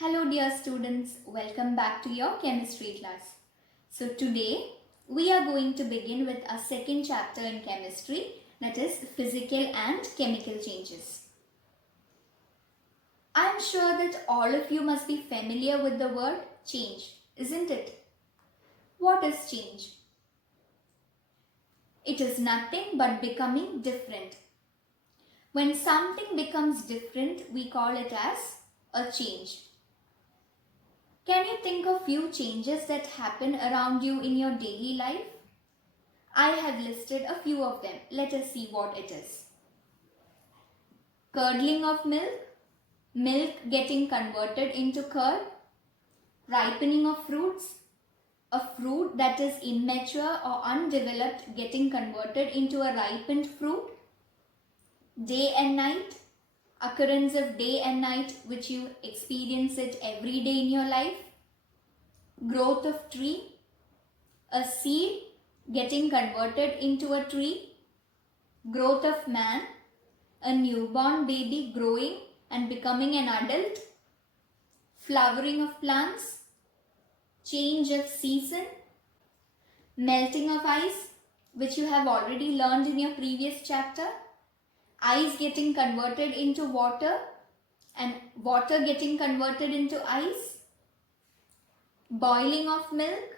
Hello dear students, welcome back to your chemistry class. So today we are going to begin with our second chapter in chemistry, that is physical and chemical changes. I am sure that all of you must be familiar with the word change, isn't it? What is change? It is nothing but becoming different. When something becomes different, we call it as a change. Can you think of few changes that happen around you in your daily life? I have listed a few of them. Let us see what it is. Curdling of milk, milk getting converted into curd, ripening of fruits, a fruit that is immature or undeveloped getting converted into a ripened fruit, day and night, occurrence of day and night which you experience it every day in your life, growth of tree, a seed getting converted into a tree, growth of man, a newborn baby growing and becoming an adult, flowering of plants, change of season, melting of ice, which you have already learned in your previous chapter, ice getting converted into water and water getting converted into ice, boiling of milk,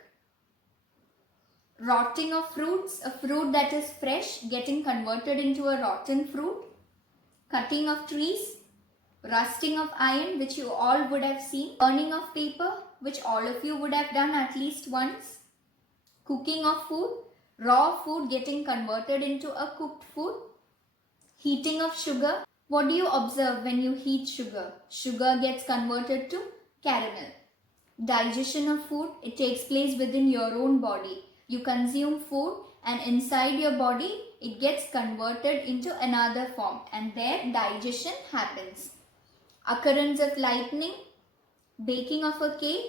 rotting of fruits, a fruit that is fresh getting converted into a rotten fruit, cutting of trees, rusting of iron, which you all would have seen, burning of paper, which all of you would have done at least once, cooking of food, raw food getting converted into a cooked food, heating of sugar. What do you observe when you heat sugar? Sugar gets converted to caramel. Digestion of food, it takes place within your own body. You consume food and inside your body it gets converted into another form and there digestion happens. Occurrence of lightning, baking of a cake,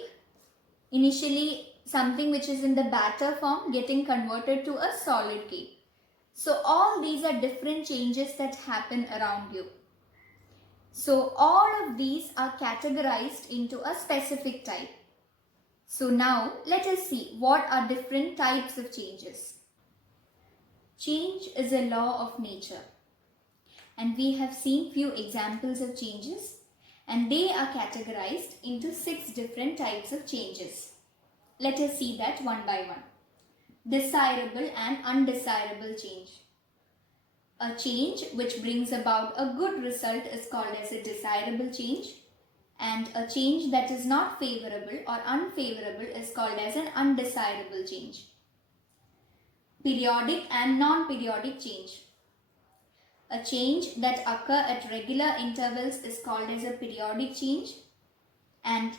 initially something which is in the batter form getting converted to a solid cake. So all these are different changes that happen around you. So all of these are categorized into a specific type. So now let us see what are different types of changes. Change is a law of nature and we have seen few examples of changes and they are categorized into 6 different types of changes. Let us see that one by one. Desirable and undesirable change. A change which brings about a good result is called as a desirable change, and a change that is not favorable or unfavorable is called as an undesirable change. Periodic and non-periodic change. A change that occur at regular intervals is called as a periodic change, and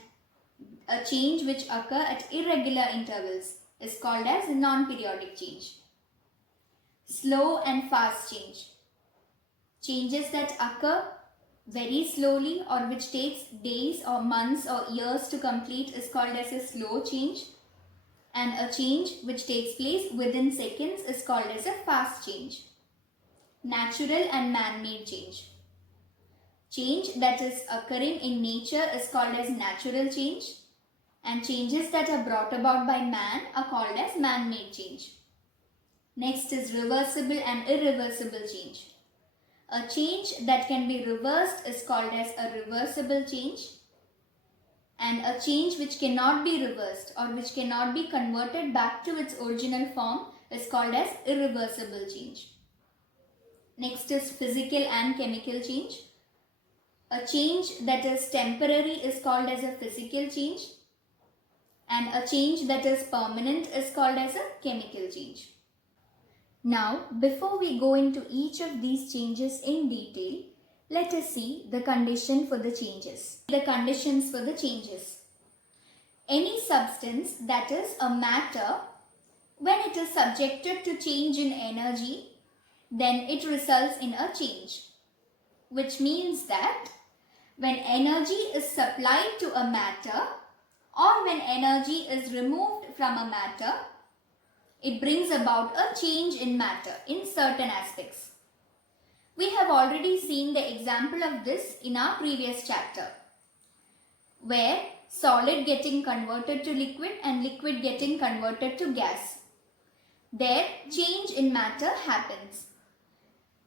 a change which occur at irregular intervals is called as a non-periodic change. Slow and fast change. Changes that occur very slowly or which takes days or months or years to complete is called as a slow change, and a change which takes place within seconds is called as a fast change. Natural and man-made change. Change that is occurring in nature is called as natural change, and changes that are brought about by man are called as man-made change. Next is reversible and irreversible change. A change that can be reversed is called as a reversible change, and a change which cannot be reversed or which cannot be converted back to its original form is called as irreversible change. Next is physical and chemical change. A change that is temporary is called as a physical change, and a change that is permanent is called as a chemical change. Now, before we go into each of these changes in detail, let us see the condition for the changes. The conditions for the changes. Any substance that is a matter, when it is subjected to change in energy, then it results in a change. Which means that when energy is supplied to a matter or when energy is removed from a matter, it brings about a change in matter in certain aspects. We have already seen the example of this in our previous chapter. where solid getting converted to liquid and liquid getting converted to gas. There, change in matter happens.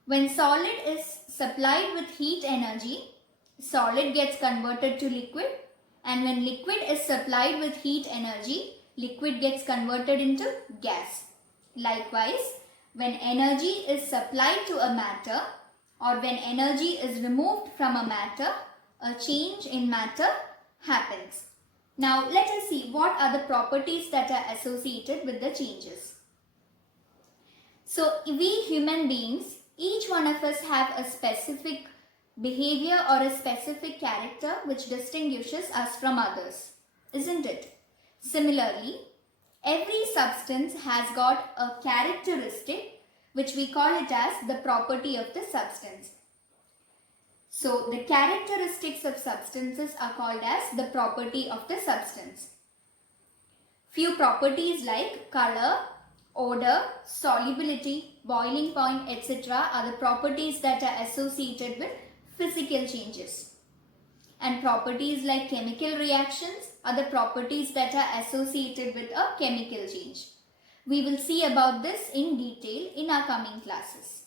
When solid is supplied with heat energy, solid gets converted to liquid, and when liquid is supplied with heat energy, liquid gets converted into gas. Likewise, when energy is supplied to a matter or when energy is removed from a matter, a change in matter happens. Now let us see what are the properties that are associated with the changes. So we human beings, each one of us have a specific behavior or a specific character which distinguishes us from others, isn't it? Similarly, every substance has got a characteristic which we call it as the property of the substance. So the characteristics of substances are called as the property of the substance. Few properties like color, odor, solubility, boiling point, etc. are the properties that are associated with physical changes. And properties like chemical reactions are the properties that are associated with a chemical change. We will see about this in detail in our coming classes.